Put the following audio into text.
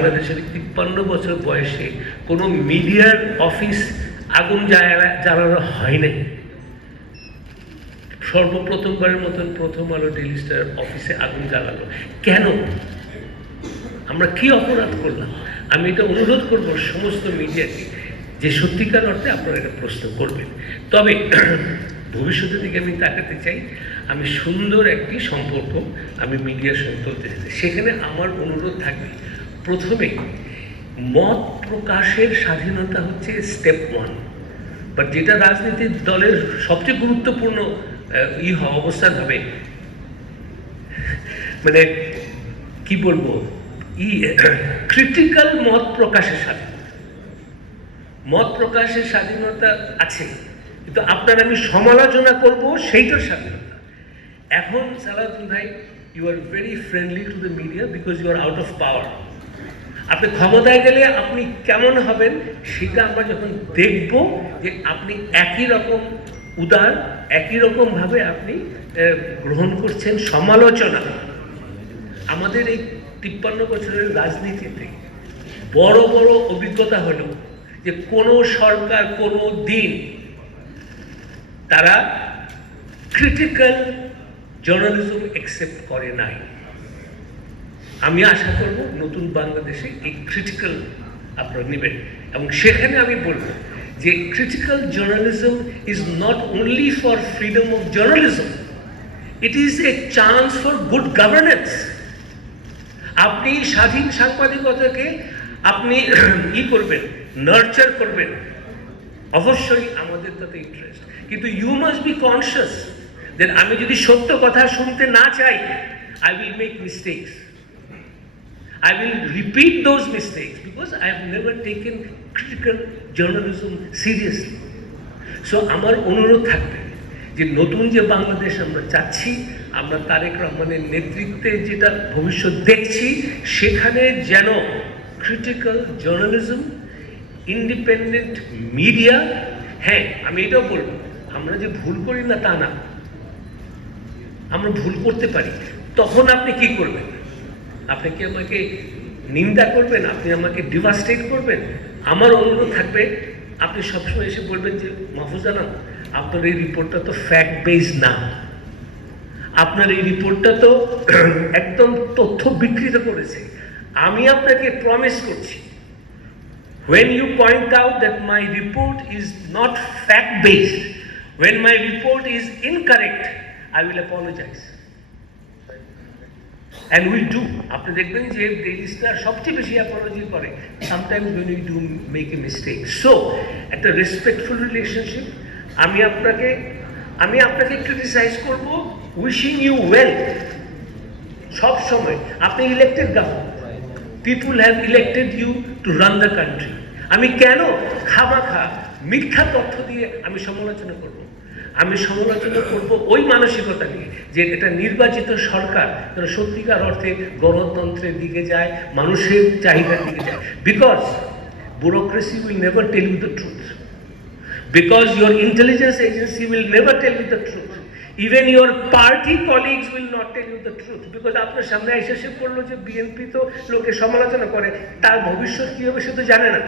বাংলাদেশের 53 বছর বয়সে কোনো মিডিয়ার অফিস আগুন জ্বালানো হয় নাই। সর্বপ্রথমবারের মতন প্রথম আলো ডেইলি স্টার অফিসে আগুন জ্বালালো কেন? আমরা কি অপরাধ করলাম? আমি এটা অনুরোধ করব সমস্ত মিডিয়াকে যে সত্যিকার অর্থে আপনারা এটা প্রশ্ন করবেন। তবে ভবিষ্যতের দিকে আমি তাকাতে চাই, আমি সুন্দর একটি সম্পর্ক আমি মিডিয়ার সঙ্গে তুলতে চাই। সেখানে আমার অনুরোধ থাকবে, প্রথমে মত প্রকাশের স্বাধীনতা হচ্ছে স্টেপ 1, বাট যেটা রাজনীতির দলের সবচেয়ে গুরুত্বপূর্ণ অবস্থান হবে, মানে কি বলবো, ক্রিটিক্যাল মত প্রকাশের স্বাধীনতা। মত প্রকাশের স্বাধীনতা আছে, কিন্তু আপনার আমি সমালোচনা করব সেইটার স্বাধীনতা। এখন সালাউদ্দিন ভাই, you are very friendly to the media because you are out of power. আপনি ক্ষমতায় গেলে আপনি কেমন হবেন সেটা আমরা যখন দেখব, যে আপনি একই রকম উদার, একই রকমভাবে আপনি গ্রহণ করছেন সমালোচনা। আমাদের এই 53 বছরের রাজনীতিতে বড় বড় অভিজ্ঞতা হলো যে কোনো সরকার কোনো দিন তারা ক্রিটিক্যাল জার্নালিজম অ্যাকসেপ্ট করে নাই। আমি আশা করব নতুন বাংলাদেশে এই ক্রিটিক্যাল আপনারা নেবেন, এবং সেখানে আমি বলবো যে critical journalism is not only for freedom of journalism, it is a chance for good governance. আপনি স্বাধীন সাংবাদিকতাকে আপনি করবেন, নার্চার করবেন, অবশ্যই আমাদের তাতে ইন্টারেস্ট, কিন্তু ইউ মাস্ট বি কনসিয়াস দেন আমি যদি সত্য কথা শুনতে না চাই, I will make mistakes, I will repeat those mistakes because I have never taken critical journalism seriously. So আমার অনুরোধ থাকবে যে নতুন যে বাংলাদেশ আমরা চাচ্ছি, আমরা তারেক রহমানের নেতৃত্বে যেটা ভবিষ্যৎ দেখছি, সেখানে যেন ক্রিটিক্যাল জার্নালিজম, ইন্ডিপেন্ডেন্ট মিডিয়া, হ্যাঁ আমি এটাও বলবো, আমরা যে ভুল করি না তা না, আমরা ভুল করতে পারি। তখন আপনি কি করবেন? আপনি কি আমাকে নিন্দা করবেন? আপনি আমাকে ডিভাস্টেট করবেন? আমার অনুরোধ থাকবে, আপনি সবসময় এসে বলবেন যে মাহফুজ আলম, আপনার এই রিপোর্টটা তো ফ্যাক্ট বেসড না, আপনার এই রিপোর্টটা তো একদম তথ্য বিকৃত করেছে। আমি আপনাকে প্রমিস করছি, when you point out that my report is not fact based, when my report is incorrect, I will apologize. And we do. আপনি দেখবেন যে ডেইলি স্টার সবচেয়ে বেশি অ্যাপোলজি করে sometimes when we do make a mistake. So একটা respectful relationship. আমি আপনাকে criticise করব, উইশিং ইউ ওয়েল সব সময়। আপনি elected government, people have elected you to run the country. আমি কেন খামাখা মিথ্যা তথ্য দিয়ে আমি সমালোচনা করব? আমি সমালোচনা করব ওই মানসিকতা নিয়ে যে এটা নির্বাচিত সরকার যেন সত্যিকার অর্থে গণতন্ত্রের দিকে যায়, মানুষের চাহিদার দিকে যায়। Because bureaucracy will never tell you the truth, because your intelligence agency will never tell you the truth, even your party colleagues will not tell you the truth, because আপনার সামনে এসে করলো যে বিএনপি তো লোকে সমালোচনা করে, তার ভবিষ্যৎ কি হবে সে তো জানে না।